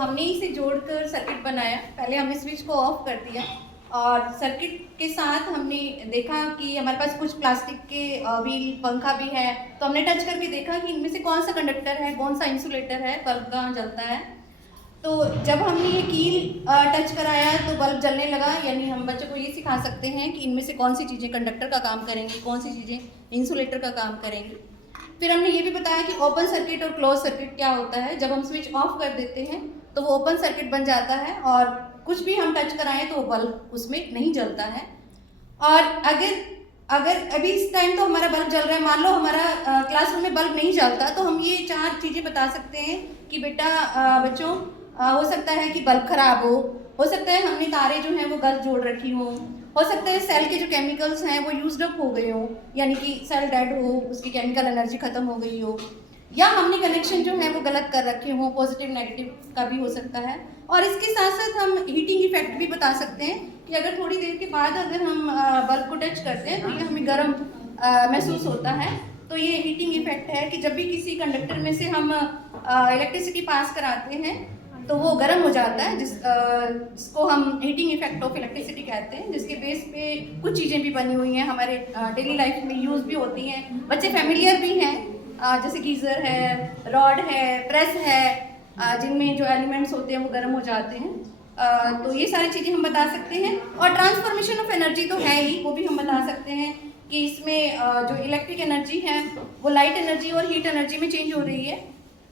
हमने इसे जोड़कर सर्किट बनाया। पहले हमने स्विच को ऑफ कर दिया और सर्किट के साथ हमने देखा कि हमारे पास कुछ प्लास्टिक के व्हील पंखा भी है, तो हमने टच करके देखा कि इनमें से कौन सा कंडक्टर है, कौन सा इंसुलेटर है, बल्ब कहाँ जलता है। तो जब हमने ये कील टच कराया तो बल्ब जलने लगा। यानी हम बच्चों को ये सिखा सकते हैं कि इनमें से कौन सी चीज़ें कंडक्टर का काम करेंगी, कौन सी चीज़ें इंसुलेटर का काम करेंगी। फिर हमने ये भी बताया कि ओपन सर्किट और क्लोज सर्किट क्या होता है। जब हम स्विच ऑफ कर देते हैं तो वो ओपन सर्किट बन जाता है और कुछ भी हम टच कराएं तो वो बल्ब उसमें नहीं जलता है। और अगर अभी इस टाइम तो हमारा बल्ब जल रहा है, मान लो हमारा क्लासरूम में बल्ब नहीं जलता, तो हम ये 4 चीज़ें बता सकते हैं कि बेटा बच्चों हो सकता है कि बल्ब खराब हो सकता है हमने तारे जो हैं वो गलत जोड़ रखी हो सकता है सेल के जो केमिकल्स हैं वो यूज्ड अप हो गए हो, यानी कि सेल डेड हो, उसकी केमिकल एनर्जी खत्म हो गई हो, या हमने कनेक्शन जो है वो गलत कर रखे हो, पॉजिटिव नेगेटिव का भी हो सकता है। और इसके साथ साथ हम हीटिंग इफेक्ट भी बता सकते हैं कि अगर थोड़ी देर के बाद अगर हम बल्ब को टच करते हैं तो ये हमें गर्म महसूस होता है। तो ये हीटिंग इफेक्ट है कि जब भी किसी कंडक्टर में से हम इलेक्ट्रिसिटी पास कराते हैं तो वो गर्म हो जाता है, जिसको हम हीटिंग इफेक्ट ऑफ इलेक्ट्रिसिटी कहते हैं, जिसके बेस पे कुछ चीज़ें भी बनी हुई हैं, हमारे डेली लाइफ में यूज़ भी होती हैं, बच्चे फैमिलियर भी हैं, जैसे गीज़र है, रॉड है, प्रेस है, जिनमें जो एलिमेंट्स होते हैं वो गर्म हो जाते हैं। तो ये सारी चीज़ें हम बता सकते हैं। और ट्रांसफॉर्मेशन ऑफ एनर्जी तो है ही, वो भी हम बता सकते हैं कि इसमें जो इलेक्ट्रिक एनर्जी है वो लाइट एनर्जी और हीट एनर्जी में चेंज हो रही है।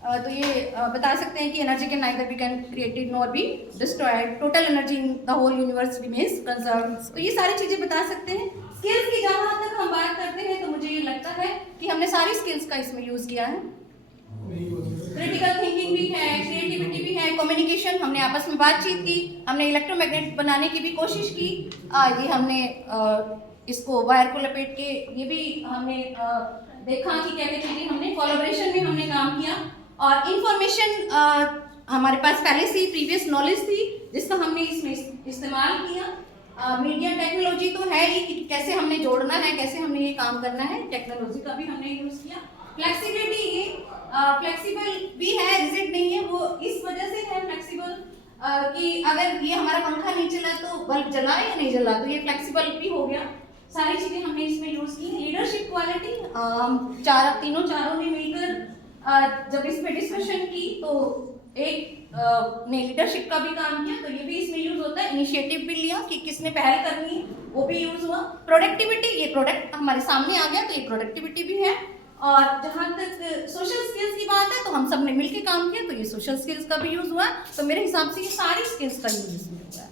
तो ये बता सकते हैं कि energy can neither be can created nor be destroyed, total energy in the whole universe remains conserved. तो ये सारी चीज़ें बता सकते हैं। स्किल्स की जहाँ तक हम बात करते हैं तो मुझे ये लगता है कि हमने सारी स्किल्स का इसमें यूज़ किया है। क्रिटिकल थिंकिंग भी है, क्रिएटिविटी भी है, कम्युनिकेशन, हमने आपस में बातचीत की, हमने इलेक्ट्रोमैग्नेट बनाने की भी कोशिश की, ये हमने इसको वायर को लपेट के ये भी हमने देखा कि क्या क्या चीज़ें हमने कोलैबोरेशन में हमने काम किया। और इंफॉर्मेशन हमारे पास पहले से ही प्रीवियस नॉलेज थी जिसका हमने इसमें इस्तेमाल किया। मीडिया टेक्नोलॉजी तो है ही कि कैसे हमने जोड़ना है, कैसे हमने ये काम करना है, टेक्नोलॉजी का भी हमने यूज़ किया। फ्लेक्सिबिलिटी, ये फ्लेक्सिबल भी है, रिजिड नहीं है, वो इस वजह से है फ्लेक्सिबल कि अगर ये हमारा पंखा नहीं चला तो बल्ब जला या नहीं जला, तो ये फ्लेक्सिबल भी हो गया। सारी चीज़ें हमने इसमें यूज़ की। लीडरशिप क्वालिटी, चारों ने मिलकर जब इस पे डिस्कशन की तो एक ने लीडरशिप का भी काम किया, तो ये भी इसमें यूज होता है। इनिशिएटिव भी लिया कि किसने पहल करनी है, वो भी यूज हुआ। प्रोडक्टिविटी, ये प्रोडक्ट हमारे सामने आ गया तो ये प्रोडक्टिविटी भी है। और जहाँ तक सोशल स्किल्स की बात है तो हम सब ने मिलकर काम किया तो ये सोशल स्किल्स का भी यूज हुआ। तो मेरे हिसाब से ये सारी स्किल्स का यूज इसमें हुआ है।